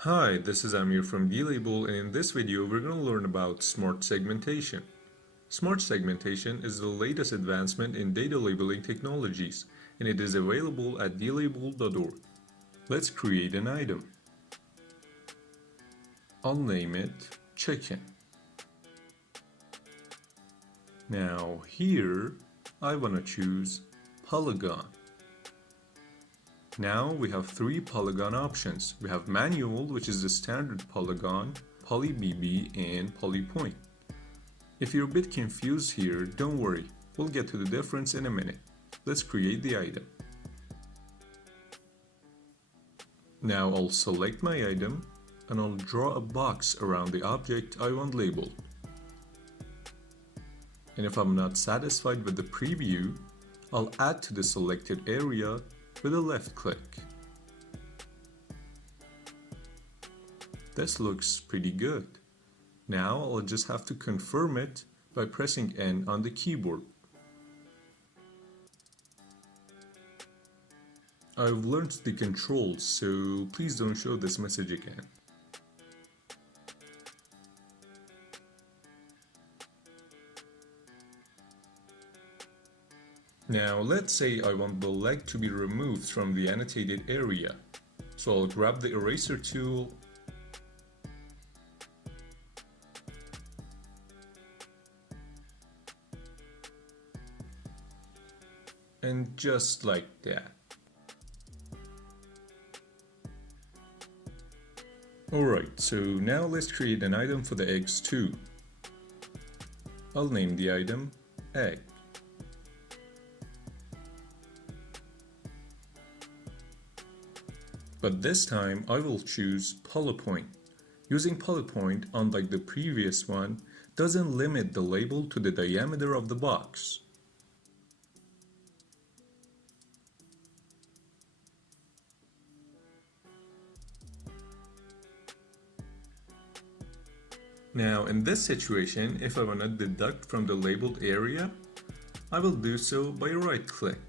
Hi, this is Amir from dLabel, and in this video we're going to learn about smart segmentation. Smart segmentation is the latest advancement in data labeling technologies, and it is available at dlabel.org. Let's create an item. I'll name it chicken. Now here I want to choose polygon. Now we have three polygon options. We have manual, which is the standard polygon, poly BB, and poly point. If you're a bit confused here, don't worry, we'll get to the difference in a minute. Let's create the item. Now I'll select my item and I'll draw a box around the object I want labeled. And if I'm not satisfied with the preview, I'll add to the selected area with a left click. This looks pretty good. Now I'll just have to confirm it by pressing N on the keyboard. I've learned the controls, so please don't show this message again. Now let's say I want the leg to be removed from the annotated area. So I'll grab the eraser tool and just like that. Alright, so now let's create an item for the eggs too. I'll name the item egg. But this time I will choose polypoint. Using polypoint, unlike the previous one, doesn't limit the label to the diameter of the box. Now in this situation, if I want to deduct from the labeled area, I will do so by right click.